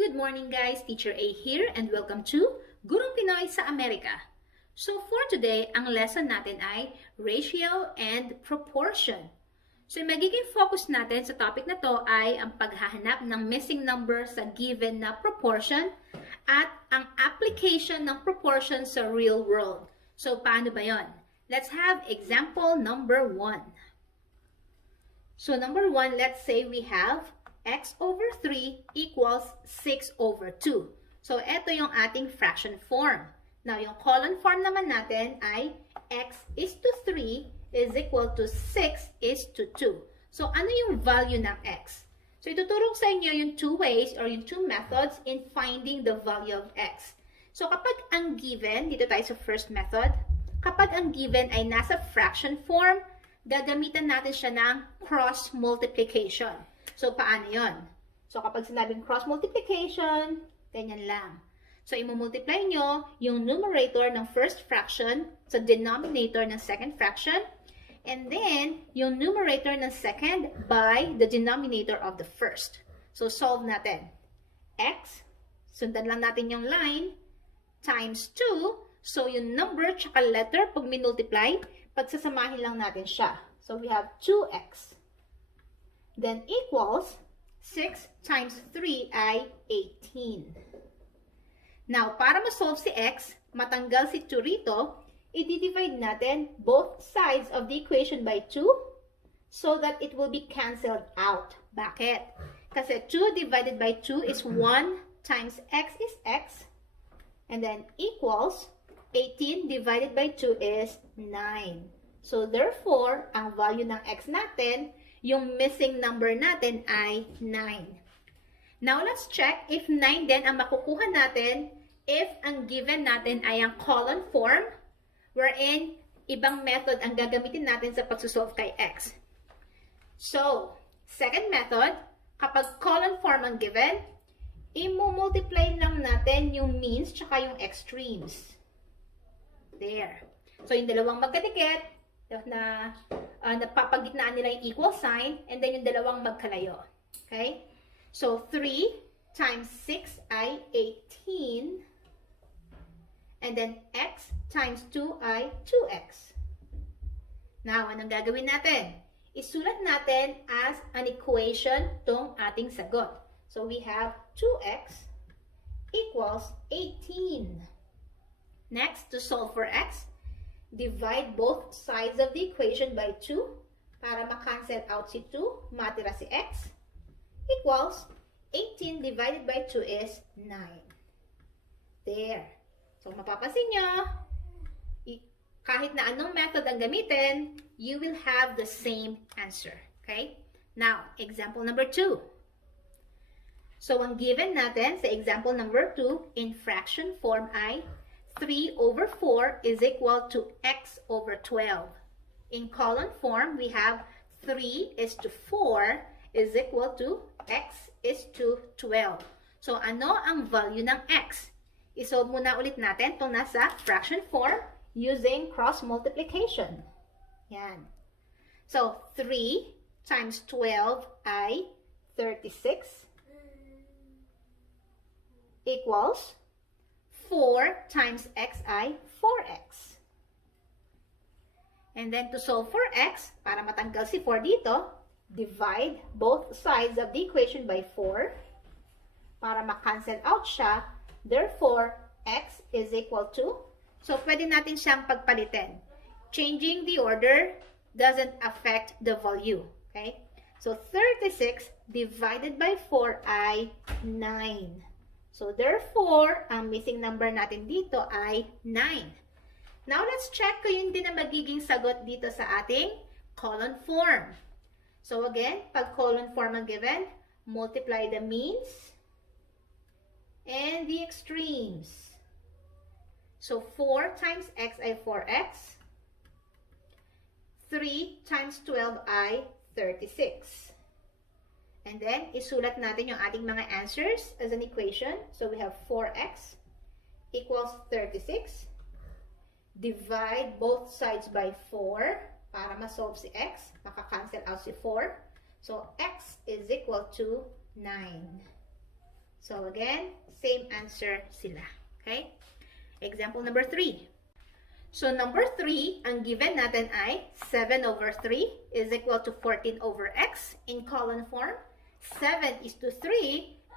Good morning guys, Teacher A here and welcome to Gurong Pinoy sa Amerika. So for today, ang lesson natin ay ratio and proportion. So yung magiging focus natin sa topic na to ay ang paghahanap ng missing number sa given na proportion at ang application ng proportion sa real world. So paano ba yon? Let's have example number 1. So number 1, let's say we have x over 3 equals 6 over 2. So, ito yung ating fraction form. Now, yung column form naman natin ay x is to 3 is equal to 6 is to 2. So, ano yung value ng x? So, ituturo sa inyo yung two ways or yung two methods in finding the value of x. So, kapag ang given, dito tayo sa first method, kapag ang given ay nasa fraction form, gagamitan natin siya ng cross multiplication. So, paano yon? So, kapag sinabing cross multiplication, ganyan lang. So, imumultiply nyo yung numerator ng first fraction sa denominator ng second fraction, and then, yung numerator ng second by the denominator of the first. So, solve natin. X, sundan lang natin yung line, times 2. So, yung number tsaka letter, pag minultiply, pagsasamahin lang natin siya. So, we have 2x. Then equals 6 times 3 ay 18. Now, para ma-solve si x, matanggal si 2 rito, i-divide natin both sides of the equation by 2 so that it will be cancelled out. Bakit? Kasi 2 divided by 2 is 1 times x is x, and then equals 18 divided by 2 is 9. So, therefore, ang value ng x natin, yung missing number natin ay 9. Now, let's check if 9 din ang makukuha natin if ang given natin ay ang column form, wherein ibang method ang gagamitin natin sa pagsusolve kay x. So, second method, kapag column form ang given, i-multiply lang natin yung means tsaka yung extremes. There. So, yung dalawang magkadikit, na napapagitnaan nila yung equal sign, and then yung dalawang magkalayo. Okay? So, 3 times 6 ay 18. And then, x times 2 ay 2x. Now, anong gagawin natin? Isulat natin as an equation tong ating sagot. So, we have 2x equals 18. Next, to solve for x, divide both sides of the equation by 2 para ma-cancel out si 2, matira si x, equals 18 divided by 2 is 9. There. So, mapapansin nyo, kahit na anong method ang gamitin, you will have the same answer. Okay? Now, example number 2. So, ang given natin sa example number 2, in fraction form ay 3 over 4 is equal to x over 12. In column form, we have 3 is to 4 is equal to x is to 12. So, ano ang value ng x? Isolve muna ulit natin itong nasa fraction form using cross multiplication. Yan. So, 3 times 12 ay 36 equals 4 times x ay 4x. And then to solve for x, para matanggal si 4 dito, divide both sides of the equation by 4 para ma-cancel out siya. Therefore, x is equal to, so pwede natin siyang pagpalitin. Changing the order doesn't affect the value. Okay? So, 36 divided by 4 ay 9. So, therefore, ang missing number natin dito ay 9. Now, let's check kung yun din ang magiging sagot dito sa ating column form. So, again, pag column form ang given, multiply the means and the extremes. So, 4 times x ay 4x. 3 times 12 ay 36. And then, isulat natin yung ating mga answers as an equation. So, we have 4x equals 36. Divide both sides by 4 para ma-solve si x. Maka-cancel out si 4. So, x is equal to 9. So again, same answer sila. Okay? Example number 3. So number 3, ang given natin ay 7 over 3 is equal to 14 over x in column form. 7:3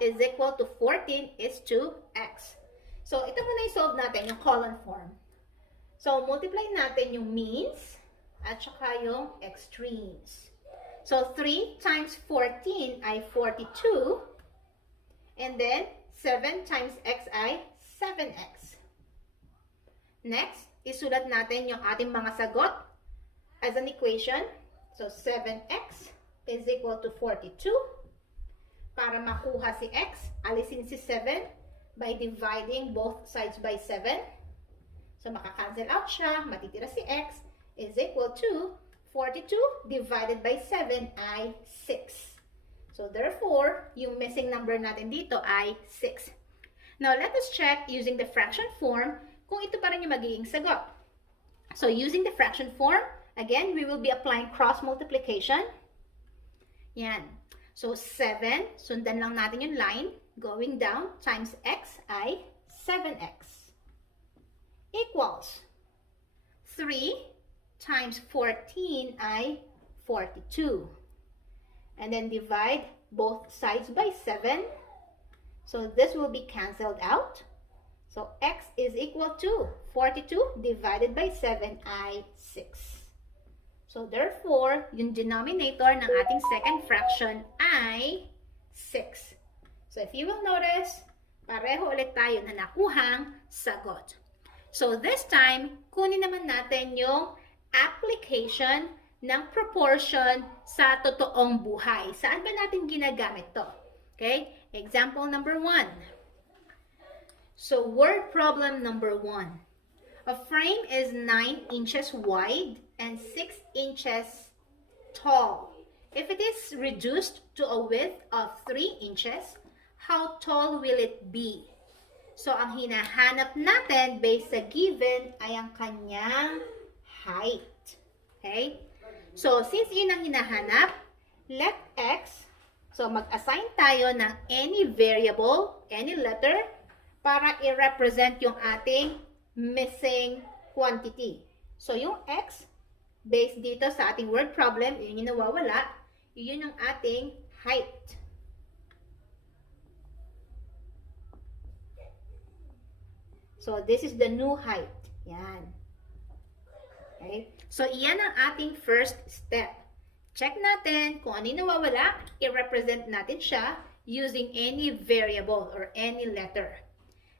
is equal to 14:x. So ito muna i-solve natin yung column form. So multiply natin yung means at saka yung extremes. So 3 times 14 ay 42. And then 7 times x ay 7x. Next, isulat natin yung ating mga sagot as an equation. So 7x is equal to 42. Para makuha si x, alisin si 7 by dividing both sides by 7. So makakancel out siya, matitira si x is equal to 42 divided by 7 ay 6. So therefore, yung missing number natin dito ay 6. Now let us check using the fraction form kung ito pa rin yung magiging sagot. So using the fraction form, again, we will be applying cross multiplication. Yan. So 7, sundan lang natin yung line, going down, times x ay 7x. Equals 3 times 14 ay 42. And then divide both sides by 7. So this will be cancelled out. So x is equal to 42 divided by 7 ay 6. So therefore, yung denominator ng ating second fraction ay 6. So if you will notice, pareho ulit tayo na nakuhang sagot. So this time, kunin naman natin yung application ng proportion sa totoong buhay. Saan ba natin ginagamit to? Okay? Example number 1. So word problem number 1. A frame is 9 inches wide and 6 inches tall. If it is reduced to a width of 3 inches, how tall will it be? So ang hinahanap natin based sa given ay ang kanyang height. Okay? So since yun ang hinahanap, let x, so mag-assign tayo ng any variable, any letter, para i-represent yung ating missing quantity. So, yung x, based dito sa ating word problem, yun yung nawawala, yun yung ating height. So, this is the new height. Yan. Okay? So, iyan ang ating first step. Check natin kung ano yung nawawala, i-represent natin siya using any variable or any letter.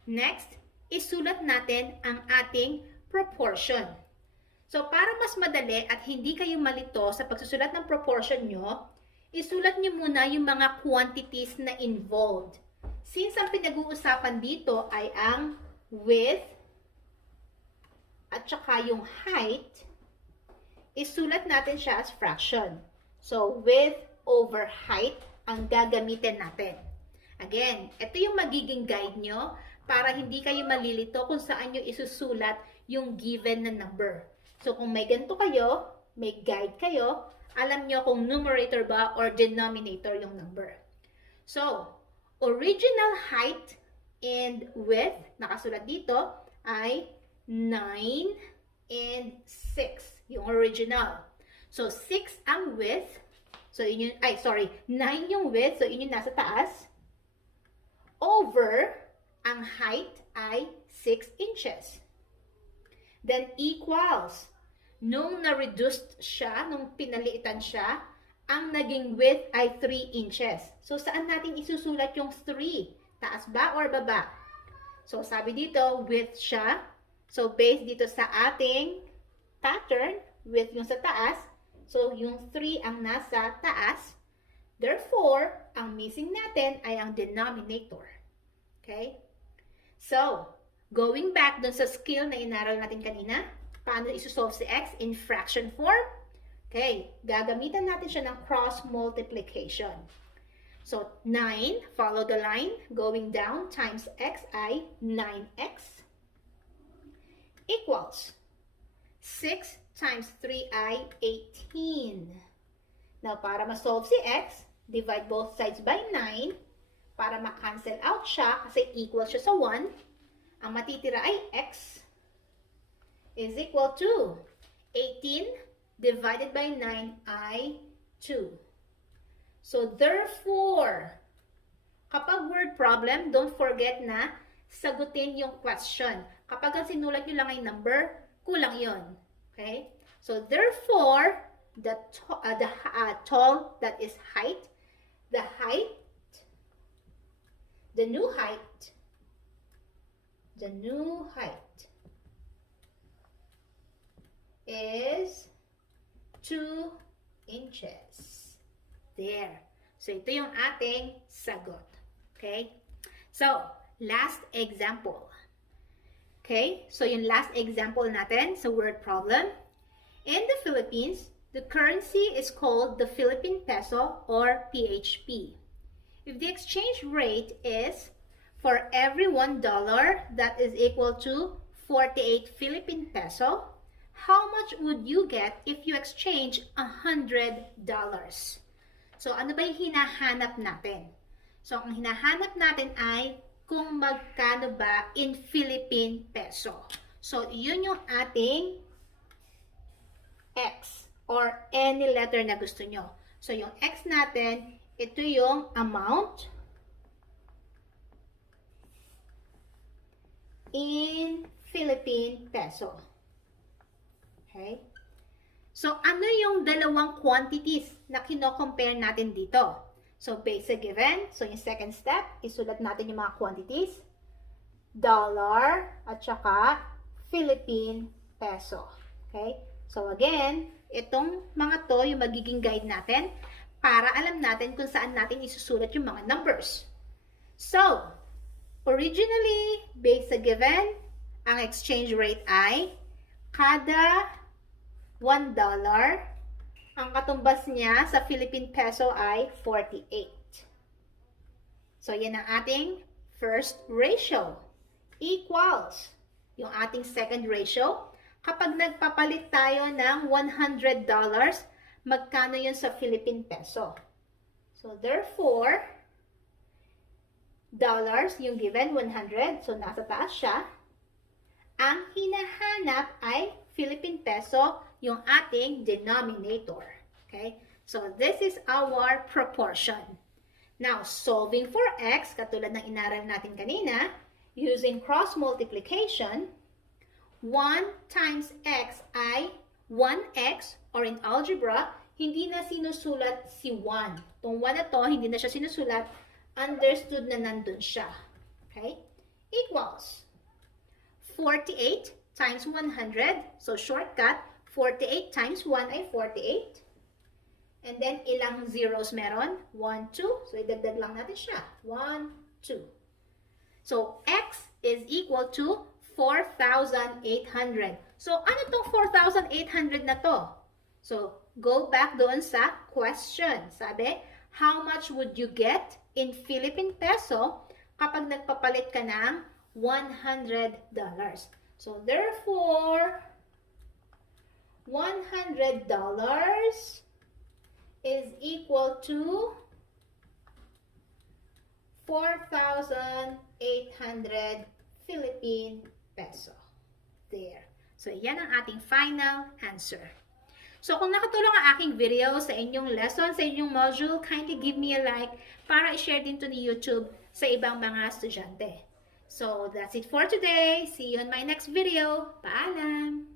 Next, isulat natin ang ating proportion. So, para mas madali at hindi kayo malito sa pagsusulat ng proportion nyo, isulat nyo muna yung mga quantities na involved. Since ang pinag-uusapan dito ay ang width at saka yung height, isulat natin siya as fraction. So, width over height ang gagamitin natin. Again, ito yung magiging guide nyo para hindi kayo malilito kung saan nyo isusulat yung given na number. So, kung may ganito kayo, may guide kayo, alam nyo kung numerator ba or denominator yung number. So, original height and width, nakasulat dito, ay 9 and 6, yung original. So, 6 ang width, so yun yung, 9 yung width, so yun yung nasa taas, over, ang height ay 6 inches. Then equals, nung na-reduced siya, nung pinaliitan siya, ang naging width ay 3 inches. So, saan natin isusulat yung 3? Taas ba or baba? So, sabi dito, width siya. So, based dito sa ating pattern, width yung sa taas. So, yung 3 ang nasa taas. Therefore, ang missing natin ay ang denominator. Okay? So, going back dun sa skill na inaral natin kanina, paano isusolve si x in fraction form? Okay, gagamitan natin siya ng cross multiplication. So, 9, follow the line, going down, times x ay 9x, equals 6 times 3 ay 18. Now, para ma-solve si x, divide both sides by 9, para ma-cancel out siya kasi equal siya sa 1, ang matitira ay x is equal to 18 divided by 9 ay 2. So, therefore, kapag word problem, don't forget na sagutin yung question. Kapag ang sinulat nyo lang ay number, kulang yon. Okay? So, therefore, the tall, that is height, the new height is 2 inches. There. So, ito yung ating sagot. Okay? So, last example. Okay? So, yung last example natin sa word problem. In the Philippines, the currency is called the Philippine Peso or PHP. If the exchange rate is for every $1 that is equal to 48 Philippine Peso, how much would you get if you exchange $100? So, ano ba yung hinahanap natin? So, ang hinahanap natin ay kung magkano ba in Philippine Peso. So, yun yung ating X or any letter na gusto nyo. So, yung X natin, ito yung amount in Philippine Peso. Okay? So, ano yung dalawang quantities na kino-compare natin dito? So, basic given. So, yung second step, isulat natin yung mga quantities. Dollar at saka Philippine Peso. Okay? So, again, itong mga to yung magiging guide natin para alam natin kung saan natin isusulat yung mga numbers. So, originally, basic given, ang exchange rate ay kada $1, ang katumbas niya sa Philippine Peso ay 48. So, yan ang ating first ratio. Equals yung ating second ratio. Kapag nagpapalit tayo ng $100, magkano yun sa Philippine Peso? So, therefore, dollars, yung given, 100. So, nasa taas siya. Ang hinahanap ay Philippine Peso, yung ating denominator. Okay? So, this is our proportion. Now, solving for x, katulad ng inaral natin kanina, using cross multiplication, 1 times x ay 1x, or in algebra, hindi na sinusulat si 1. Itong 1 na to, hindi na siya sinusulat, understood na nandun siya. Okay? Equals 48 times 100. So, shortcut, 48 times 1 ay 48. And then, ilang zeros meron? 1, 2. So, idagdag lang natin siya. 1, 2. So, x is equal to 4,800. So, ano tong 4,800 na to? So, go back doon sa question. Sabi, how much would you get in Philippine Peso kapag nagpapalit ka ng $100? So, therefore, $100 is equal to 4,800 Philippine Peso. There. So, yan ang ating final answer. So, kung nakatulong ang aking video sa inyong lesson, sa inyong module, kindly give me a like para i-share din to ni YouTube sa ibang mga estudyante. So, that's it for today. See you on my next video. Paalam!